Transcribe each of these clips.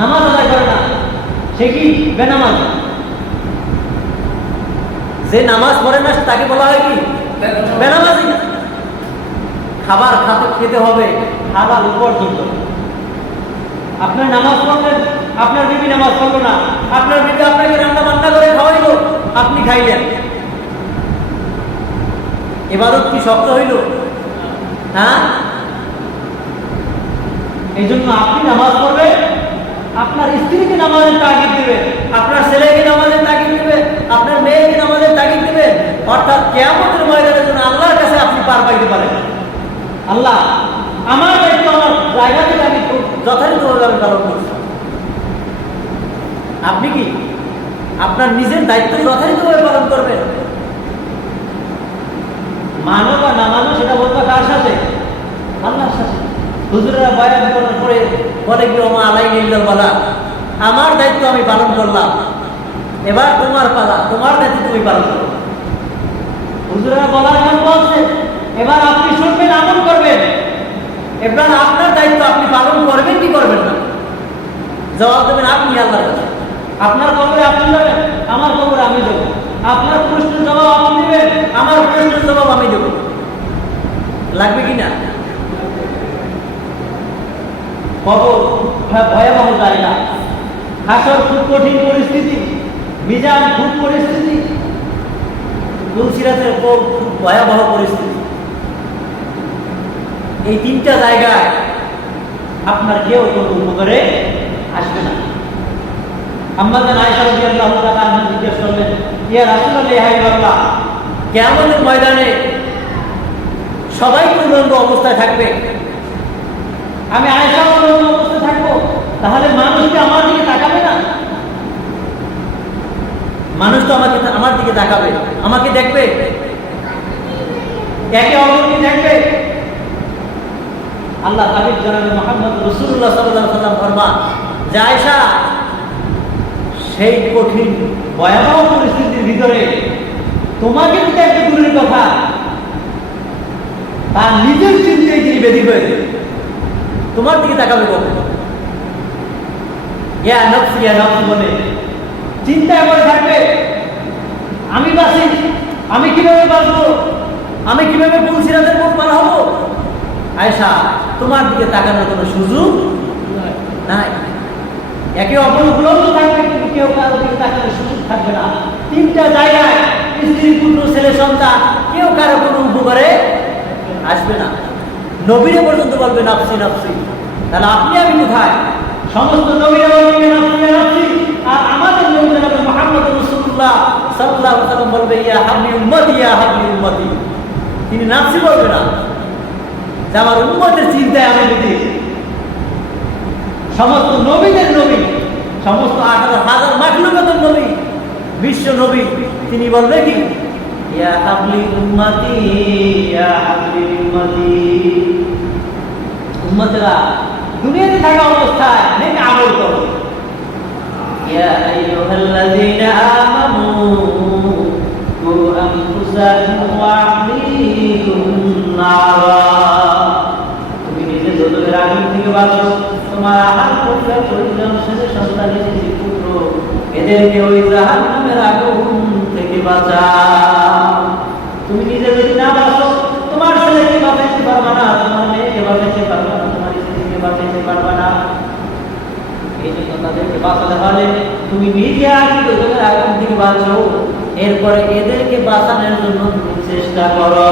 নামাজ আদায় করে না, সে কি বেনামাজ। যে নামাজ পড়ে না তাকে বলা হয় কি বেনামাজি। খাবার খেতে হবে হালাল উপার্জন করে। আপনার নামাজ পড়লেন, আপনার বিবি নামাজ পড়লো না, আপনার বিবি আপনাকে রান্না বান্না করে খাওয়াইলো, আপনি খাইলেন, ইবাদত কি শক্ত হইল? হ্যাঁ, এই জন্য আপনি নামাজ পড়বেন, আপনার স্ত্রীকে নামাজের তাগিদ দিবেন, আপনার ছেলেকে নামাজের তাগিদ দিবেন, আপনার মেয়েকে নামাজের তাগিদ দিবেন। অর্থাৎ কিয়ামতের ময়দানের জন্য আল্লাহর কাছে আপনি পার পাইতে পারেন। আল্লাহ, আমার দায়িত্ব আমার জায়গা থেকে আমি যথাযথভাবে আমি পালন করছি। আপনি কি আপনার নিজের দায়িত্ব যথাযথভাবে পালন করবেন? মানো বা না মানো সেটা বলবো কার সাথে? আল্লাহর সাথে। হুজুরেরা বয়ান করার পরে বলে কি ওমা আলাইহি ইল্লাল্লাহ, আমার দায়িত্ব আমি পালন করলাম, এবার তোমার পালা, তোমার দায়িত্ব তুমি পালন করো। হুজুরেরা বলার কারণ বলছে, এবার আপনি শুনবেন, আমল করবেন, এবার আপনার দায়িত্ব আপনি পালন করবেন কি করবেন না, জবাব দেবেন আপনি আল্লাহর কাছে। আপনার কবরে আপনি যাবেন, আমার কবরে আমি যাবো। আপনার প্রশ্নের জবাব আপনি দেবেন, আমার প্রশ্নের জবাব আমি দেব। লাগবে কি না? কবর ভয়াবহ জায়গা, হাসর খুব কঠিন পরিস্থিতি, মিজান খুব পরিস্থিতি, পুলসিরাতের খুব ভয়াবহ পরিস্থিতি। এই তিনটা জায়গায় আপনার কেউ কোনো উপকারে আসবে না। আমাদের আয়েশা রাদিয়াল্লাহু তাআলা আনহা জিজ্ঞেস করলেন, ইয়া রাসূলুল্লাহ, ইয়া হাবিবাল্লাহ, কিয়ামতের ময়দানে সবাই উলঙ্গ অবস্থায় থাকবে, আমি আয়েশা উলঙ্গ অবস্থায় থাকবো, তাহলে মানুষ কি আমার দিকে তাকাবে না? মানুষ তো আমার দিকে তাকাবে, আমাকে দেখবে, একে অপরকে দেখবে। আল্লাহ হাবিব জনাব মুহাম্মদ রাসূলুল্লাহ সাল্লাল্লাহু আলাইহি ওয়াসাল্লাম ফরমান যে আয়েশা, সেই কঠিন ভয়াবহ পরিস্থিতির ভিতরে তোমাকে তো একটা দূরের কথা, তার নিজের চিন্তায় তিনি বেদিক হয়েছে, তোমার দিকে তাকাবে কখন? ইয়া নফসি বলে চিন্তা করে থাকবে, আমি বাঁচি, আমি কিভাবে বাঁচবো, আমি কিভাবে পুলসিরাতের পথ পার হবো। আয়েশা, তোমার দিকে তাকানোর কোনো সুযোগ নাই। একে অপর উলঙ্গ থাকবে, কিন্তু কেউ কারো দিকে তাকানোর সুযোগ থাকবে না। তিনটা জায়গায় স্ত্রী, পুত্র, ছেলে, সন্তান, কেউ কারো কোনো উপকারে আসবে না। নবীরে পর্যন্ত বলবে নাফসি নাফসি, তাহলে আপনি আমি কোথায়? সমস্ত নবীরা বলবে নাফসি নাফসি, আর আমাদের নবী জনাব মুহাম্মদ রাসূলুল্লাহ সাল্লাল্লাহু আলাইহি ওয়াসাল্লাম বলবে ইয়া হাবলি উম্মতি, ইয়া হাবলি উম্মতি। তিনি নাফসি বলবে না, যে আমার উম্মতের চিন্তায় আমি যদি সমস্ত নবীদের নবী, সমস্ত 18,000 মাখলুকাতের নবী, বিশ্ব নবী, তিনি বলবে কি ইয়া হাবলি উম্মতি, ইয়া হাবলি উম্মতি। উম্মতেরা দুনিয়াতে থাকা অবস্থায় নেক আমল করো। ইয়া আইয়ুহাল্লাযীনা আমানু কু আনফুসাকুম ওয়া আহলিকুম নারা, তুমি নিজে দোজখের আগুন থেকে বাঁচো, তোমার আহার পরিবার, পরিজন, ছেলে সন্তান, স্ত্রী, পুত্র, এদেরকে ওই জাহান্নামের আগুন থেকে বাঁচাও। তুমি নিজে যদি না বাঁচো, তোমার ছেলেকে বাঁচাইতে পারবে না, তোমার মেয়েকে বাঁচাইতে পারবে না, তোমার স্ত্রীকে বাঁচাইতে পারবে না। এই জন্য তাদেরকে বাঁচাতে হলে তুমি নিজে আগে দোজখের আগুন থেকে বাঁচো, এরপরে এদেরকে বাঁচানোর জন্য তুমি চেষ্টা করো।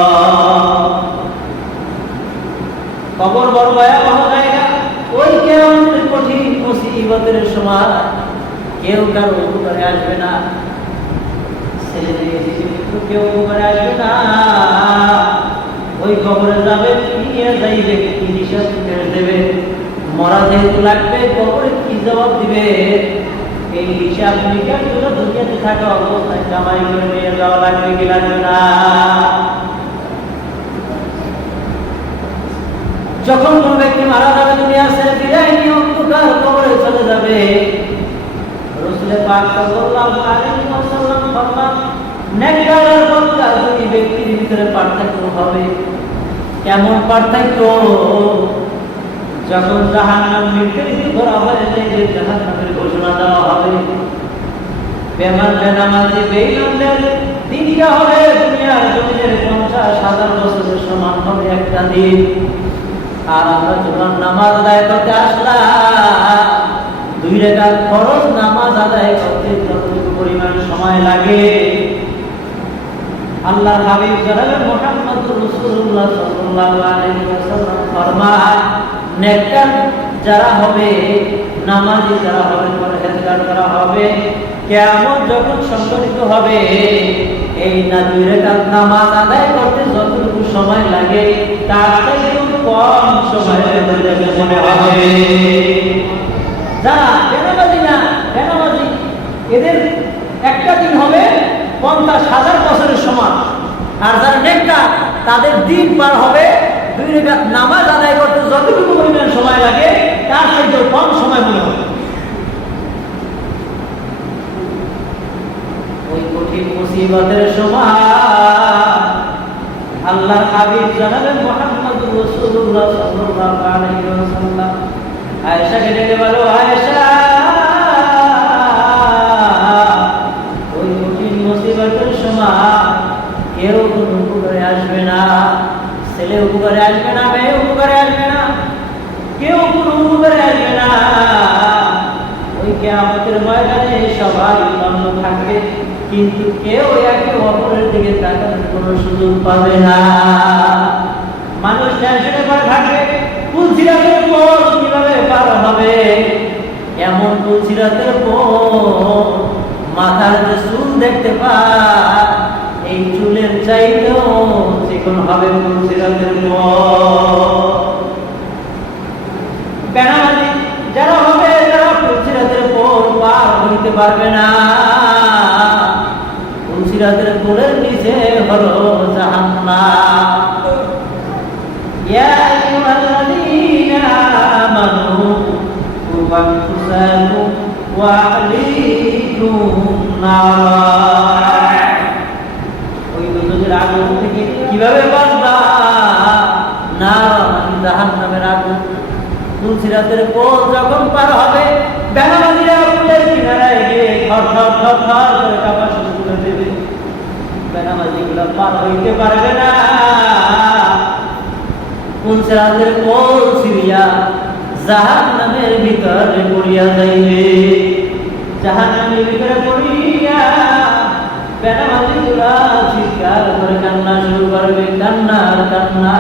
কবর বড় ভয়াবহ জায়গা। ওই কিয়ামতের কঠিন মুসিবতের সময় কেউ কারো উপকারে আসবে না, ছেলে মেয়ে কেউ উপকারে আসবে না। ওই কবরে যাবে, নিয়ে যাইবে, কি হিসাব দেবে, মরা যেহেতু লাগবে, কবরে কি জবাব দিবে, এই হিসাব নিকাশ গুলো দুনিয়াতে থাকা অবস্থায় কামাই করে নিয়ে যাওয়া লাগবে কি লাগবে না? যখন কোন ব্যক্তি মারা যাবে, দুনিয়া ছেড়ে বিদায় নিয়ে অন্ধকার কবরে চলে যাবে, রাসূল পাক সাল্লাল্লাহু আলাইহি ওয়াসাল্লাম ফরমান, নেককার আর বদকার দুই ব্যক্তির ভিতরে পার্থক্য হবে। কেমন পার্থক্য? যখন জাহান্নাম নির্ধারিত করা হয়ে যায় যে জাহান্নামের ঘোষণা দেওয়া হবে, বেনামাজি বেঈমানদের দিনটা হবে দুনিয়ার জমিনের 50,000 বছরের সমান হবে একটা দিন। আর আমরা যখন নামাজ আদায় করতে আসলাম, 2 রাকাত ফরজ নামাজ আদায় করতে যতটুকু পরিমাণ সময় লাগে, আল্লাহর হাবিব জনাবে মুহাম্মদুর রাসূলুল্লাহ সাল্লাল্লাহু আলাইহি ওয়াসাল্লাম ফরমান, নেককার যারা হবে, নামাজি যারা হবে, পরহেজগার যারা হবে, কিয়ামত যখন সংঘটিত হবে, এই না 2 রাকাত নামাজ আদায় করতে যতটুকু সময় লাগে তার থেকে কম সময়ে মনে হবে। যারা বেনামাজি না, বেনামাজি এদের একটা দিন হবে 50,000 বছরের সমান। আর যারা নেককার তাদের দিন পার হবে 2 রাকাত নামাজ আদায় করতে যতটুকু পরিমাণ সময় লাগে তার থেকে কম সময় মনে হবে। ওই কঠিন মুসিবতের সময় আল্লাহর হাবিব জনাবে মুহাম্মদুর রাসূলুল্লাহ সাল্লাল্লাহু আলাইহি ওয়াসাল্লাম আয়েশাকে ডেকে বলো, আয়েশা, ওই কঠিন মুসিবতের সময় কেউ কোনো উপকারে আসবে না, ছেলে উপকারে আসবে না, মেয়ে উপকারে আসবে না, কেউ কোনো উপকারে আসবে না। ওই কিয়ামতের ময়দানে সবাই উলঙ্গ থাকবে, কিন্তু কেউ একে অপরের দিকে তাকানোর কোনো সুযোগ পাবে না। মানুষ টেনশনে পড়ে থাকবে, পুলসিরাতের পর কিভাবে পার হবে। এমন পুলসিরাতের পর মাথার যে চুল দেখতে পায়, এই চুলের চাইতেও চিকন হবে পুলসিরাতের পর। বেনামাজি যারা হবে, যারা পুলসিরাতের পর পার হইতে পারবে না, পুলসিরাতের কোলের নিচে হলো জাহান্নাম। ইয়া আইয়ুহাল্লাযীনা আমানু কু আনফুসাকুম ওয়া আহলিকুম নার। ওই দুজনের আগুন থেকে কিভাবে বাঁচবা? না, জাহান্নামের আগুন। পুলসিরাতের কোল যখন পার হবে, বেনামাজিরা পুলের কিনারায় গিয়ে থর থর থর থর করে কাঁপা শুরু করে দেবে। বেনামাজিগুলো পার হইতে পারবে না। পুলসিরাতের কোল ছিঁড়িয়া জাহান্নামের ভিতরে পড়িয়া যাইবে। জাহান্নামের ভিতরে পড়িয়া বেনামাজিগুলা চিৎকার করে কান্না শুরু করবে, কান্না আর কান্না,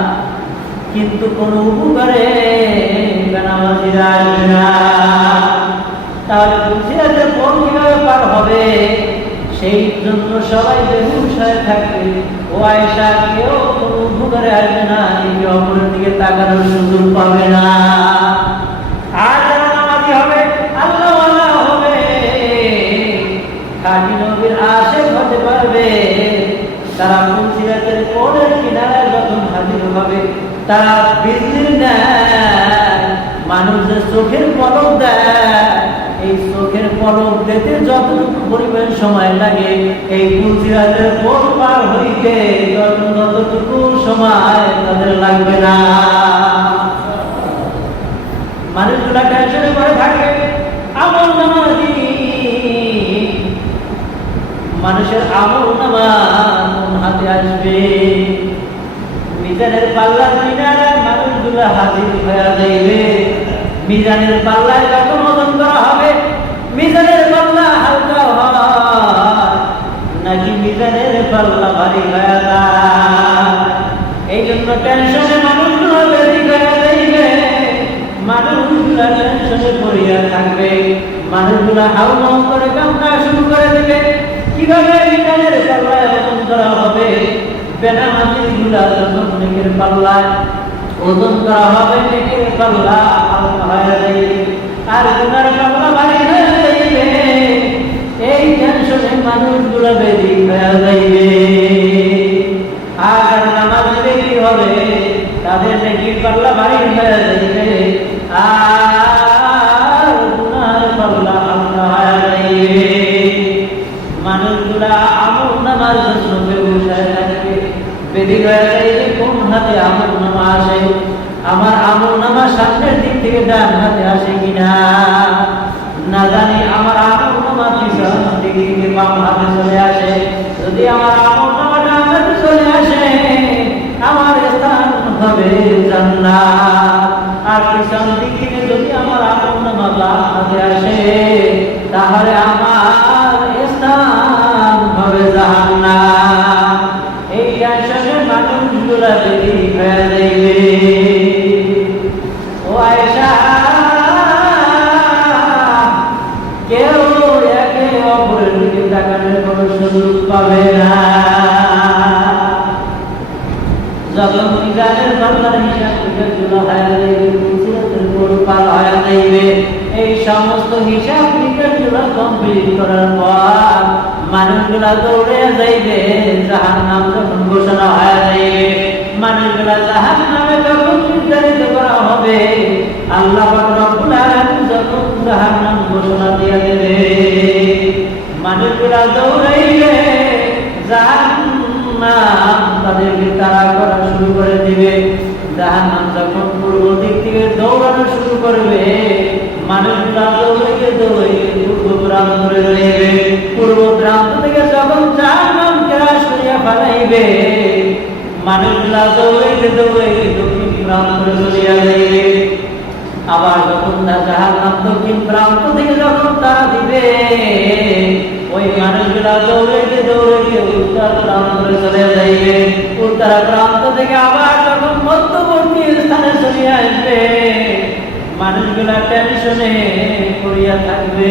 কিন্তু কোন উপকারে বেনামাজিরা আসবে না। তাহলে পুলসিরাতের কোল কিভাবে পার হবে? সেই জন্য সবাই বেহুশ হয়ে থাকবে। ও আয়েশা, কেউ কোন উপকারে আসবে না, একে অপরের দিকে তাকানোর সুযোগ পাবে না। আর যারা নামাজি হবে, আল্লাহওয়ালা হবে, খাঁটি নবীর আশিক হতে পারবে, তারা পুলসিরাতের কোলের কিনারায় যখন হাজির হবে, তারা বিজলির দেয়, মানুষ যে চোখের পলক দেয়, এই চোখের পলক দিতে যতটুকু পরিমাণ সময় লাগে, এই পুলসিরাতের কোল পার হইতে ততটুকু সময় তাদের লাগবে না। মানুষগুলা টেনশনে পড়ে থাকে। আমল নামাজি মানুষের আমল নামা কোন হাতে আসবে? মিজানের পাল্লার কিনারে মানুষগুলো হাজির হয়ে যাইবে। মিজানের পাল্লায় যখন ওজন করা হবে, মিজানের পাল্লা হালকা হয় নাকি মিজানের পাল্লা ভারী হয়ে যায়? এই জন্য টেনশনে মানুষগুলো বেশি হয়ে যাইবে। মানুষগুলা টেনশনে পড়িয়া থাকবে। মানুষগুলা হাউ মাউ করে কান্না শুরু করে দেবে। কিভাবে মিজানের পাল্লায় ওজন করা হবে? বেনামাজিগুলা যখন নেকের পাল্লায় ওজন করা হবে, নেকের পাল্লা হালকা হয়ে যাইবে, আর গুনার পাল্লা ভারী হয়ে যাইবে। এই টেনশনে মানুষগুলা বেশি হয়ে যাইবে। আর নামাজ বেশি হবে, তাদের নেকির পাল্লা ভারী হয়ে যাইবে, আর গুনার পাল্লা হালকা হয়ে যাইবে। মানুষগুলা আমল নামার জন্য বেহুশ হয়ে থাকবে, বেদিক হয়ে যাইবে। কোন হাতে আমল নামা আসে? আমার আমল নামা সামনের দিক হাতে আসে কিনা, না জানি আমার আমলনামা পিছন দিকে বাম হাতে চলে আসে। যদি আমার আমলনামা ডান হাতে চলে আসে, আমার স্থান হবে জান্নাত। আর পিছন দিকে যদি আমার আমলনামা বাম হাতে আসে, তাহলে আমার স্থান হবে জাহান্নাম। এই আসলে মানুষগুলা যদি হয়ে যাইবে। ও আয়েশা, কেউ একে অপরের দিকে তাকানোর কোনো সুযোগ পাবে না। যখন মিজানের বান্দার হিসাব নিকাশগুলো হয়ে যাইবে, পুলসিরাতের উপর পার হয়ে যাইবে, এই সমস্ত হিসাব নিকাশগুলো কমপ্লিট করার পর মানুষগুলা দৌড়ে যাইবে জাহান্নাম যখন ঘোষণা হয়ে যাইবে। মানুষগুলা জাহান্নামে যখন নির্ধারিত করা হবে, আল্লাহ পাক রব্বুল আলামিন যখন জাহান্নাম ঘোষণা দিয়ে দেবে, মানুষগুলা দৌড়াইবে জাহান্নাম তাদেরকে তাড়া করা শুরু করে দিবে। জাহান্নাম যখন পূর্ব দিক থেকে দৌড়ানো শুরু করবে, মানুষগুলা দৌড়াইয়ে দৌড়াইয়ে পূর্ব প্রান্তরে রইবে। পূর্ব প্রান্ত থেকে যখন জাহান্নামকে হ্রাস করিয়া ফেলাইবে, মানুষগুলা দৌড়াইতে দৌড়াইতে দক্ষিণ প্রান্তরে চলিয়া যাইবে। আবার যখন জাহান্নাম দক্ষিণ প্রান্ত থেকে যখন তারা দিবে, ওই মানুষগুলা দৌড়াইতে দৌড়াইতে উত্তর প্রান্তরে চলে যাইবে। উত্তর প্রান্ত থেকে আবার যখন মধ্যবর্তী স্থানে চলে আসবে, মানুষগুলা টেনশনে পড়িয়া থাকবে।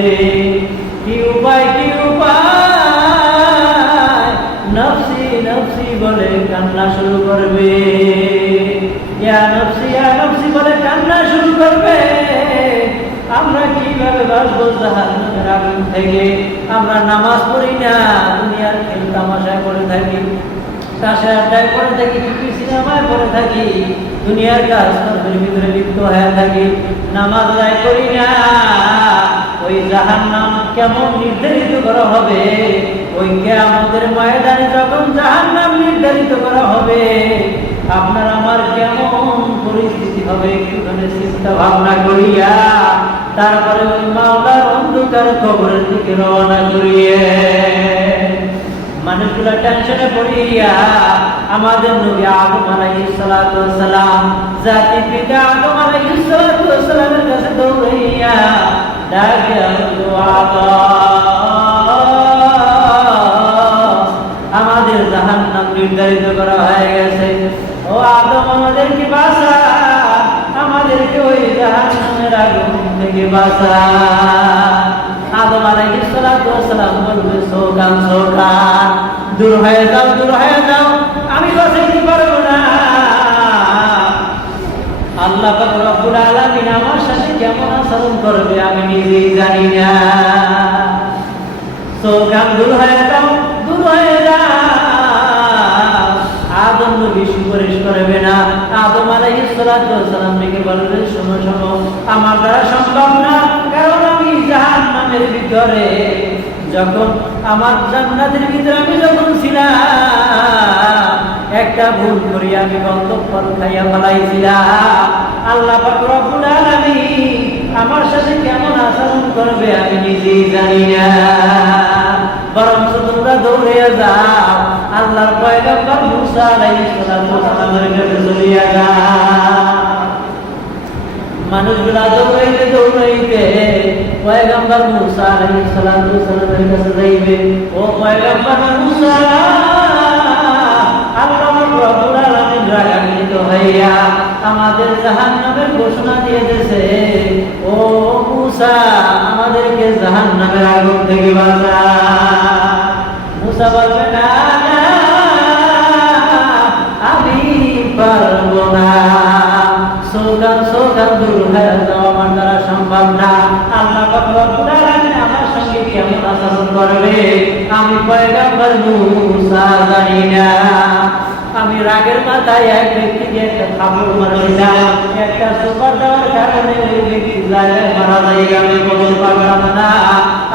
কি উপায়, কি উপায়, নফসি নফসি বলে কান্না শুরু করবে। ইয়া নফসি বলে কান্না শুরু করবে। আমরা কিভাবে বাঁচবো জাহান্নামের আগুন থেকে? আমরা নামাজ পড়ি না, দুনিয়ার খেল তামাশা করে থাকি, তাসে আড্ডায় করে থাকি, টিভি সিনেমায় করে থাকি, দুনিয়ার কাজকর্মের ভিতরে লিপ্ত হয়ে থাকি, নামাজ আদায় করি না। ওই জাহান্নাম কেমন নির্ধারিত করা হবে? ওই কিয়ামতের ময়দানে যখন জাহান্নাম নির্ধারিত করা হবে, আপনার আমার কেমন পরিস্থিতি হবে একটুখানি চিন্তা ভাবনা করিয়া তারপরে ওই মাওলার অন্ধকার কবরের দিকে রওনা করিয়ে মানুষগুলা টেনশনে পড়িয়া আমাদের নবী আদম আলাইহিস সালাতু ওয়াস সালাম, জাতির পিতা আদম আলাইহিস সালাতু ওয়াস সালামের কাছে দৌড়াইয়া ডাকিয়া আমাদের জাহান্নাম নির্ধারিত করা হয়ে গেছে। ও আদম, আমাদেরকে বাঁচা, আমাদেরকে ওই জাহান্নামের আগুন থেকে বাঁচা। আদম আলাইহিস সালাতু ওয়াস সালাম বলবে, সোকান সোকান, দূর হয়ে যাও, দূর হয়ে যাও, আমি বাঁচাইতে পারবো না। আল্লাহ পাক রব্বুল আলামিন আমার সাথে কেমন আচরণ করবে আমি নিজেই জানি না। সোকান, দূর হয়ে যাও, দূর হয়ে যাও। আদম নবী সুপারিশ করবে না। আদম আলাইহিস সালাতু ওয়াস সালাম থেকে বলবে, শোনো শোনো, আমার দ্বারা সম্ভব না, কারণ আমি জাহান্নামের ভিতরে যখন আমার জান্নাতের ভিতরে আমি যখন ছিলাম, একটা ভুল করি আমি গন্ধফল খাইয়া ফেলাইছিলাম। আল্লাহ পাক রব্বুল আলামিন আমার সাথে কেমন আচরণ করবে আমি নিজেই জানি না। বরং তোমরা দৌড়ে যাও আল্লাহর পয়গম্বর মুসা আলাইহিস সালামের কাছে চলিয়া যাও। মানুষগুলা দৌড়াইতে দৌড়াইতে পয়গম্বর মুসা আলাইহিস সালামের কাছে যাইবে। ও পয়গম্বর মুসা, আল্লাহ রব্বুল আলামিন রাগান্বিত হইয়া আমাদের জাহান্নামের ঘোষণা দিয়ে দিয়েছে। ও মুসা, আমাদেরকে জাহান্নামের আগুন থেকে বাঁচা। মুসা বলবে, না না, আমি পারবো না। সোকান সোকান, দূর হয়ে যাও, আমার দ্বারা সম্ভব না। আল্লাহ পাক রব্বুল আলামিন আমার সঙ্গে কেমন আচরণ করবে আমি পয়গম্বর মুসা জানি না। আমি রাগের মাথায় এক ব্যক্তিকে একটা থাপড় মারলাম, একটা সুপার দেওয়ার কারণে ওই ব্যক্তি জায়গায় মারা যায়, আমি বলতে পারলাম না।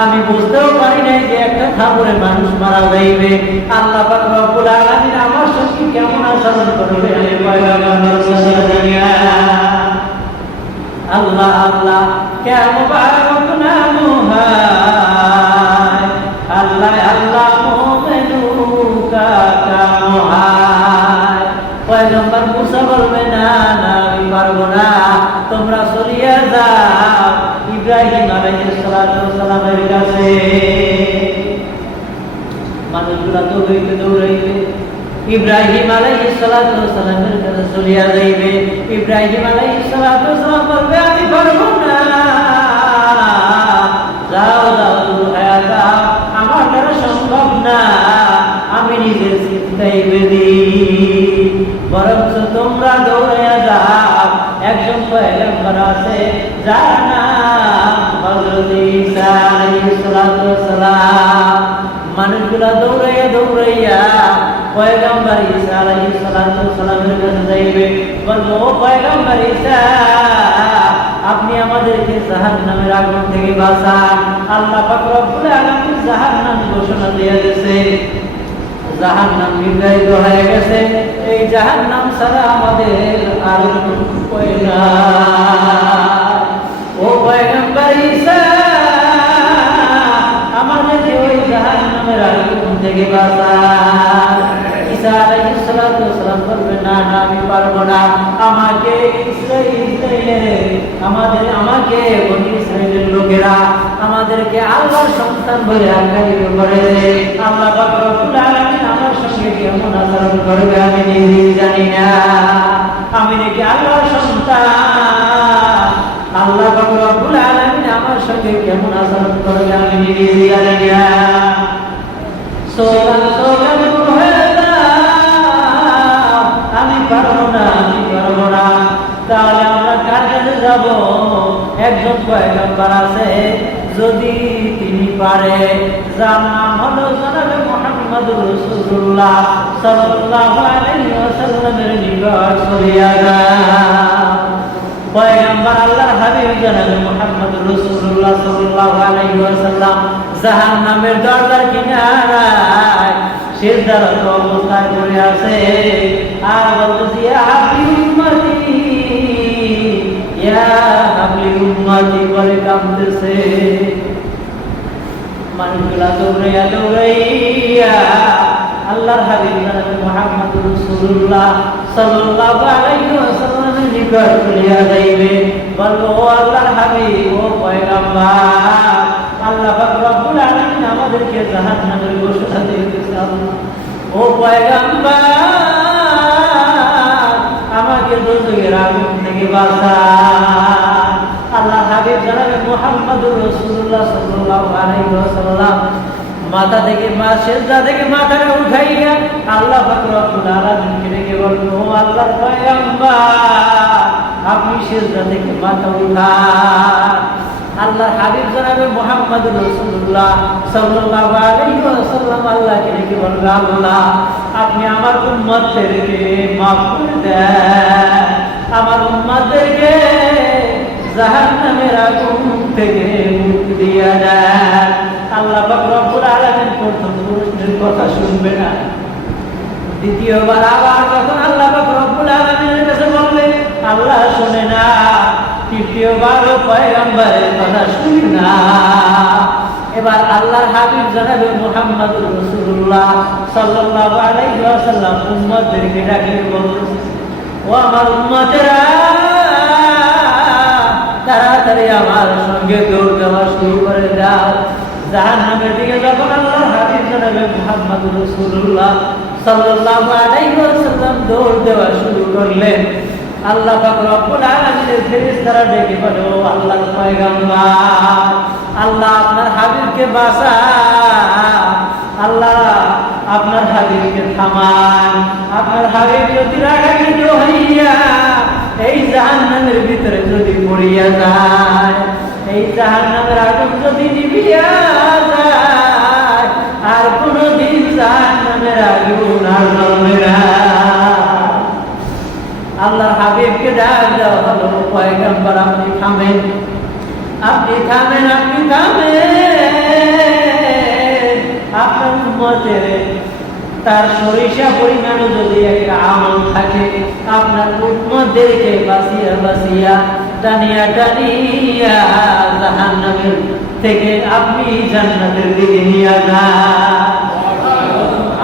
আমি বুঝতেও পারি নাই যে একটা থাপড়ে মানুষ মারা যাইবে। আল্লাহ পাক রব্বুল আলামিন আমার সঙ্গে কেমন আচরণ করবে আমি পয়গম্বর মুসা জানি না। আল্লাহ আল্লাহ কে মুবারক নাম হায়, আল্লাহ আল্লাহ মোমেনু কা কাম হায়। পয়গম্বর মুসা বলবে না না আমি পারবো না, তোমরা চলিয়া যাও ইব্রাহিম আলাইহিস সালামের কাছে। মানুষগুলা দৌড়াইতে ইব্রাহিম আলাইহিস সালামের কাছে চলিয়া যাইবে। ইব্রাহিম আলাইহিস সালাম বলবে আমি পারবো না, যাও যাও দূর হয়ে যাও, আমার দ্বারা সম্ভব না, আমি নিজের চিন্তাই বেদি। বরঞ্চ তোমরা দৌড়াইয়া যাও, একজন পয়গম্বর আছে যার নাম হযরত ঈসা আলাইহিস সালাম। মানুষগুলা দৌড়াইয়া পয়গম্বর ঈসা আলাইহিস সালামের কাছে যাইবে, বলবো ও পয়গম্বর ঈসা আপনি আমাদেরকে জাহান্নামের আগুন থেকে বাঁচান। আল্লাহ পাক রব্বুল আলামিন জাহান্নাম ঘোষণা দিয়ে দিয়েছে, জাহান্নাম নির্ধারিত হয়ে গেছে, এই জাহান্নাম ছাড়া আমাদের আর কোনো উপায় নাই। ও পয়গম্বর ঈসা আমাদেরকে ওই জাহান্নামের আগুন থেকে বাঁচান। ঈসা আলাইহিস সালাম বলবেন না না আমি পারবো না, আমাকে আমাকে বনি ইসরাইলের লোকেরা আমাদেরকে আল্লাহর সন্তান বলে আখ্যায়িত করেছে। আল্লাহ পাক রব্বুল আলামিন আমার সঙ্গে কেমন আচরণ করবে আমি নিজেই জানি না। আমি নাকি আল্লাহর সন্তান, আল্লাহ পাক রব্বুল আলামিন আমার সঙ্গে কেমন আচরণ করবে আমি নিজেই জানি না। সোগান হয়ে যাও, আমি পারবো না, আমি পারবো না। তাহলে আমরা কার কাছে যাব? একজন পয়গম্বর আছে, যদি তিনি পারে, যার নাম হলো জনাবে মুহাম্মদুর রাসূলুল্লাহ সাল্লাল্লাহু আলাইহি ওয়াসাল্লামের নিকট চলিয়া যাও। পয়গম্বর আল্লাহর হাবিব জনাবে মুহাম্মদুর রাসূলুল্লাহ সাল্লাল্লাহু আলাইহি ওয়াসাল্লাম জাহান্নামের দরজার কিনারায় সিজদারত অবস্থায় পড়ে আছে, আর বলতেছে ইয়া হাবিব উম্মতি, ইয়া হাবিব উম্মতি বলে কাঁদতেছে। মানুষগুলা দৌড়াইয়া আল্লাহর হাবিব জনাবে মুহাম্মদুর রাসূলুল্লাহ সাল্লাল্লাহু আলাইহি ওয়াসাল্লামের নিকট চলিয়া যাইবে, বলবো ও আল্লাহর হাবিব, ও পয়গম্বর, আল্লাহ পাক রব্বুল আলামিন আমাদেরকে জাহান্নামের ঘোষণা দিয়েছে। ও পয়গম্বর আমাকে দোজখের আগুন থেকে বাঁচান। আল্লাহর হাবিব জনাবে মুহাম্মদুর রাসূলুল্লাহ সাল্লাল্লাহু আলাইহি ওয়াসাল্লাম মাথা থেকে সিজদা থেকে মাথাটা উঠাইয়া আল্লাহ পাক রব্বুল আলামিনকে ডেকে বলল ও আল্লাহর পয়গম্বর আপনি সিজদা থেকে মাথা উঠান। আল্লাহর হাবিব জনাবে মুহাম্মদুর রাসূলুল্লাহ সাল্লাল্লাহু আলাইহি ওয়াসাল্লাম আল্লাহকে ডেকে বলল আল্লাহ আপনি আমার উম্মতদেরকে মাফ করে দেন, আমার উম্মতদেরকে জাহান্নামের আগুন থেকে মুক্তি দিয়ে দেন। আল্লাহ পাক রব্বুল আলামিন প্রথম প্রশ্নের কথা শুনবে না, দ্বিতীয়বার আবার যখন আল্লাহ পাক রব্বুল আলামিনের কাছে বলবে আল্লাহ শুনে না, তৃতীয়বার পয়গম্বরের কথা শুনে না। এবার আল্লাহর হাবিব জনাবে মুহাম্মদুর রাসূলুল্লাহ সাল্লাল্লাহু আলাইহি ওয়াসাল্লাম উম্মতদেরকে ডাকে বলতেছে ও আমার উম্মতেরা তাড়াতাড়ি আমার সঙ্গে দৌড় দেওয়া শুরু করে দাও। জাহান্নামের দিকে যখন আল্লাহর হাবিব জনাবে মুহাম্মদুর রাসূলুল্লাহ সাল্লাল্লাহু আলাইহি ওয়াসাল্লাম দৌড় দেওয়া শুরু করলেন, আল্লাহ পাক রব্বুল আলামিনের ফেরেশতারা ডেকে বলে ও আল্লাহর পয়গম্বর আল্লাহ আপনার হাবিবকে বাঁচান, আল্লাহ আপনার হাবিবকে থামান, আপনার হাবিব যদি রাগান্বিত হইয়া এই জাহান্নামের ভিতরে যদি পড়িয়া যায়, এই জাহান্নামের আগুন যদি নিভিয়া যায়, আর কোনদিন জাহান্নামের আগুন আর জ্বলবে না। আল্লাহর হাবিবকে ডাক দেওয়া হলো পয়গম্বর আপনি থামেন, আপনি থামেন, আপনি থামেন। আপনার উম্মতের তার সরিষা পরিমাণও যদি একটা আমল থাকে আপনার উম্মতদেরকে বাঁচিয়া বাঁচিয়া টানিয়া টানিয়া জাহান্নামের থেকে আপনি জান্নাতের দিকে নিয়ে যান।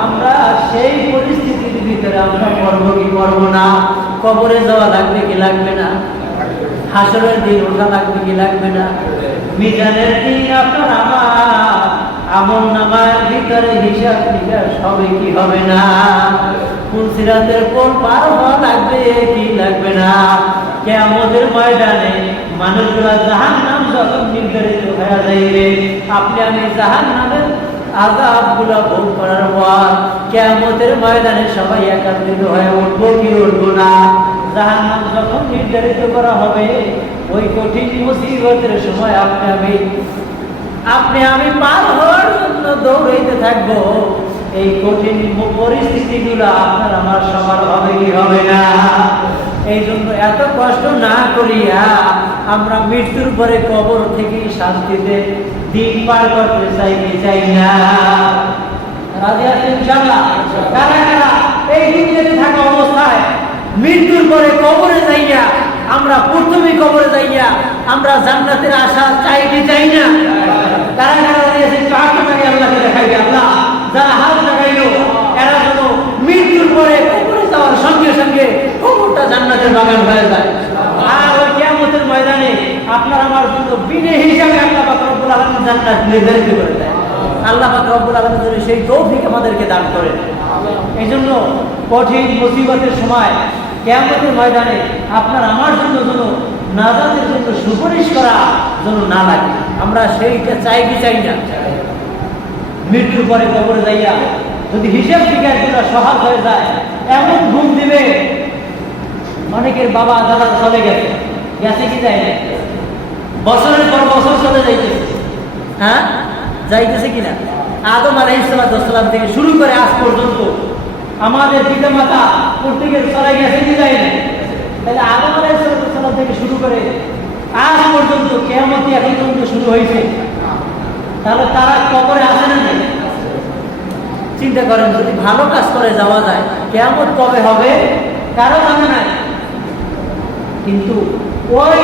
আমরা সেই পরিস্থিতির ভিতরে আমরা পড়বো কি পড়বো না? কবরে যাওয়া লাগবে কি লাগবে না? হাসরের দিন ওঠা লাগবে কি লাগবে না? মিজানের দিন আপনার আমার আমল নামার ভিতরে হিসাব নিকাশ হবে কি হবে না? পুলসিরাতের পোল পার হওয়া লাগবে কি লাগবে না? কিয়ামতের ময়দানে মানুষগুলা জাহান্নাম যখন নির্ধারিত হয়ে যাইবে, আপনি আমি জাহান্নামের আযাবগুলা ভোগ করার পর কিয়ামতের ময়দানে সবাই একত্রিত হয়ে উঠবো কি উঠবো না? জাহান্নাম যখন নির্ধারিত করা হবে, ওই কঠিন মুসিবতের সময় আপনি আমি পার হওয়ার জন্য দৌড়াইতে থাকবো। এই কঠিন পরিস্থিতিগুলো আপনার আমার সবার হবে কি হবে না? এই জন্য এত কষ্ট না করিয়া আমরা মৃত্যুর পরে কবর থেকে শান্তিতে দিন পার করতে চাই কি চাই না? রাজি আছেন ইনশাআল্লাহ? কারা কারা এই দুনিয়াতে থাকা অবস্থায় মৃত্যুর পরে কবরে যাইয়া, আমরা প্রথমে কবরে যাইয়া আমরা জান্নাতের আশা চাই কি চাই না? কারা কারা রাজি আছেন? কাকে মারি আল্লাহকে দেখাইবে। আল্লাহ যারা হাত লাগাইলো এরা যেন মৃত্যুর পরে কবরে যাওয়ার সঙ্গে সঙ্গে কবরটা জান্নাতের বাগান হয়ে যায়। আর ওই কিয়ামতের ময়দানে আপনার আমার জন্য বিনে হিসাবে আল্লাহ পাক রব্বুল আলামিন জান্নাত নির্ধারিত করে দেয়। আল্লাহ পাক রব্বুল আলামিন যেন সেই তৌফিক আমাদেরকে দান করেন। এই জন্য কঠিন মুসিবতের সময় কিয়ামতের ময়দানে আপনার আমার জন্য যেন নাজাতের জন্য সুপারিশ করা যেন না লাগে। আমরা সেইটা চাই কি চাই না? মৃত্যুর পরে কবরে যাইয়া যদি হিসাব নিকাশগুলো সহজ হয়ে যায়, এমন ঘুম দিবে। অনেকের বাবা দাদা চলে গেছে, গেছে কি যায় না? বছরের পর বছর চলে যাইতেছে। হ্যাঁ, যাইতেছে কিনা? আদম আলাইহিস সালাম থেকে শুরু করে আজ পর্যন্ত আমাদের পিতা মাতা প্রত্যেকের চলে গেছে কি যায় না? তাহলে আদম আলাইহিস সালাম থেকে শুরু করে আজ পর্যন্ত কিয়ামত এখন পর্যন্ত শুরু হয়েছে। তাহলে তারা কবরে আসে না? চিন্তা করেন, যদি ভালো কাজ করে যাওয়া যায়, কিয়ামত কবে হবে কারো জানা নাই। কিন্তু ওই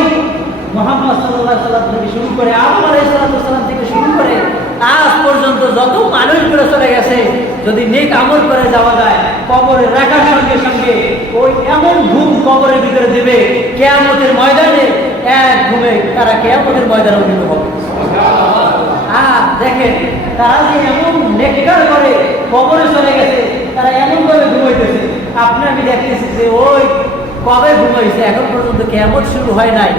মুহাম্মদ সাল্লাল্লাহু আলাইহি ওয়াসাল্লাম থেকে শুরু করে আদম আলাইহিস সালাম থেকে শুরু করে আজ পর্যন্ত যত মানুষ করে চলে গেছে, যদি নেক আমল করে যাওয়া যায়, কবরে রাখার সঙ্গে সঙ্গে ওই এমন ঘুম কবরের ভিতরে দেবে, কিয়ামতের ময়দানে এক ঘুমে তারা কিয়ামতের ময়দানে উন্নীত হবে। আর দেখেন, তারা যে এমন নেককার করে কবরে চলে গেছে, তারা এমন ভাবে ঘুমাইতেছে। আপনি আমি দেখতেছি যে ওই কবে ঘুমাইছে, এখন পর্যন্ত কিয়ামত শুরু হয় নাই।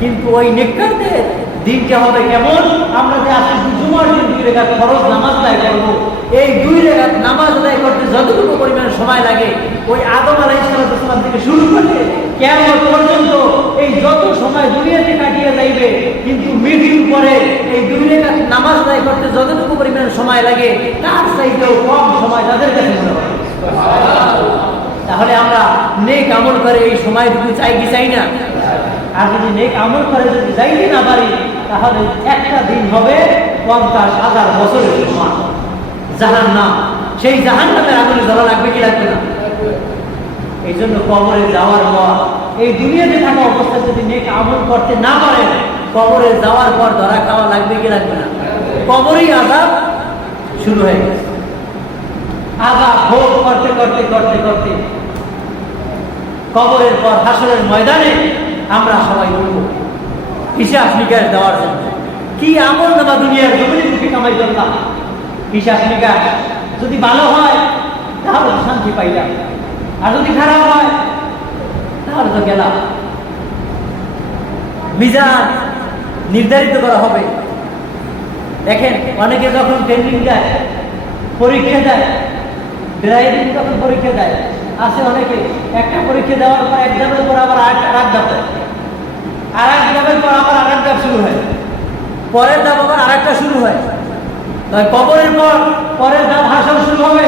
কিন্তু ওই নেককারদের দিনটা হবে কেমন? আমরা যে আজকে জুমার দিন 2 রাকাত ফরজ নামাজ আদায় করব, এই 2 রাকাত নামাজ আদায় করতে যতটুকু পরিমাণ সময় লাগে, ওই আদম আলাইহিস সালাম থেকে শুরু করে কিয়ামত পর্যন্ত এই যত সময় দুনিয়াতে কাটিয়ে যাইবে, কিন্তু মৃত্যুর পরে এই 2 রাকাত নামাজ আদায় করতে যতটুকু পরিমাণ সময় লাগে, তার চাইতেও কম সময় তাদের কাছে মনে হয়। তাহলে আমরা নেক আমল করে এই সময়টুকু চাই কি চাই না? আর যদি নেক আমল করে যদি যাইতে না পারি, তাহলে একটা দিন হবে 50,000 বছরের সমান জাহান্নাম। সেই জাহান্নামের আগুনে জ্বলা লাগবে কি লাগবে না? এই জন্য কবরে যাওয়ার পর, এই দুনিয়াতে থাকা অবস্থায় যদি নেক আমল করতে না পারেন, কবরে যাওয়ার পর ধরা খাওয়া লাগবে কি লাগবে না? কবরেই আযাব শুরু হয়ে গেছে। আযাব ভোগ করতে করতে করতে করতে কবরের পর হাসরের ময়দানে আমরা সবাই উঠব হিসাব নিকাশ দেওয়ার জন্য। কি আমল নামা দুনিয়ার জমিনে মুখে কামাই করলাম, হিসাব নিকাশ যদি ভালো হয় তাহলে শান্তি পাইলাম, আর যদি খারাপ হয় তাহলে তো গেলাম। মিজান নির্ধারিত করা হবে। দেখেন, অনেকে যখন ট্রেনিং দেয়, পরীক্ষা দেয়, ড্রাইভিং যখন পরীক্ষা দেয়, আছে অনেকে একটা পরীক্ষা দেওয়ার পর এক্সামের পর আবার আরেক ধাপ দেয়, আর এক ধাপের পর আবার আরেক ধাপ শুরু হয়, পরের ধাপ আবার আরেকটা শুরু হয়। তাই কবরের পর পরের ধাপ হাসর শুরু হবে,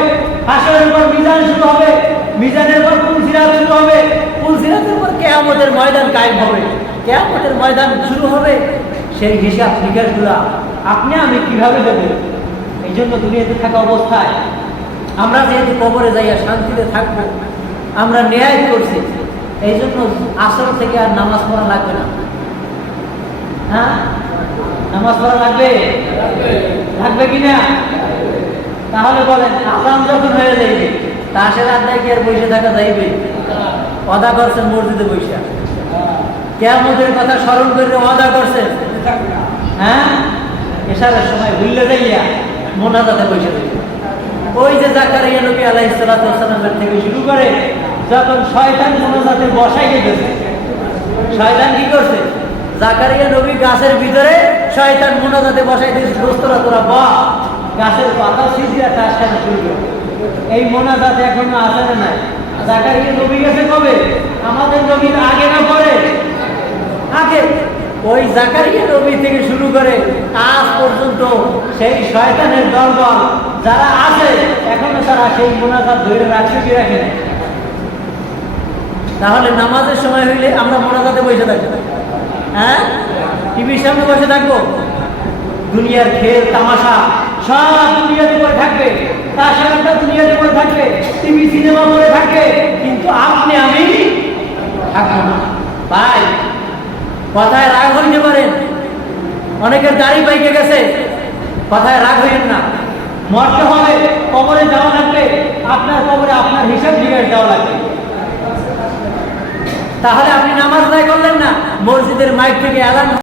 হাসরের পর মিজান শুরু হবে, মিজানের পর পুলসিরাত শুরু হবে, পুলসিরাতের পর কিয়ামতের ময়দান কায়েম হবে, কিয়ামতের ময়দান শুরু হবে। সেই হিসাব নিকাশগুলো আপনি আমি কিভাবে দেব? এই জন্য দুনিয়াতে থাকা অবস্থায় আমরা যেহেতু কবরে যাইয়া শান্তিতে থাকবো, আমরা ন্যায় করছি, এই জন্য আসর থেকে আর নামাজ পড়া লাগবে না। হ্যাঁ, নামাজ পড়া লাগবে, লাগবে কিনা? তাহলে বলেন, আজান যখন হয়ে যাইবে তাসের আড্ডায় কি আর বসে থাকা যাইবে? ওয়াদা করছেন মসজিদে বসে, কিয়ামতের কথা স্মরণ করে ওয়াদা করছেন। হ্যাঁ, এশারের সময় ভুললে যাইয়া মোনাজাতে বসে যাইবে। ওই যে জাকারিয়া নবী আলাইহিস সালাতু ওয়াস সালামের থেকে শুরু করে যখন শয়তান মোনাজাতে বসাইতে গেছে, শয়তান কি করছে? জাকারিয়া নবী গাছের ভিতরে, শয়তান মোনাজাতে বসাইতে দোস্তরা তোরা বা গাছের পাতা সিজিয়া তার সাথে শুরু করে। এই মোনাজাত এখনো আছে না নাই? জাকারিয়া নবী গেছে কবে? আমাদের নবীর আগে না পরে? আগে। ওই জাকারিয়া নবী থেকে শুরু করে আজ পর্যন্ত সেই শয়তানের দলবল যারা আছে এখনো তারা সেই মোনাজাত ধরে রাখছে কি রাখে না? তাহলে নামাজের সময় হইলে আমরা মোনাজাতে বসে থাকবো? হ্যাঁ, টিভির সামনে বসে থাকবো? দুনিয়ার খেল তামাশা সব দুনিয়াতে পড়ে থাকবে, তার সাথে দুনিয়াতে পড়ে থাকবে, টিভি সিনেমা পড়ে থাকবে, কিন্তু আপনি আমি থাকবো না। ভাই, কথায় রাগ হইতে পারেন, অনেকের দাড়ি পাইকে গেছে, কথায় রাগ হইেন না। মরতে হবে, কবরে যাওয়া লাগবে, আপনার কবরে আপনার হিসাব জিজ্ঞাসা দেওয়া লাগবে। তাহলে আপনি নামাজ আদায় করলেন না, মসজিদের মাইক থেকে এলান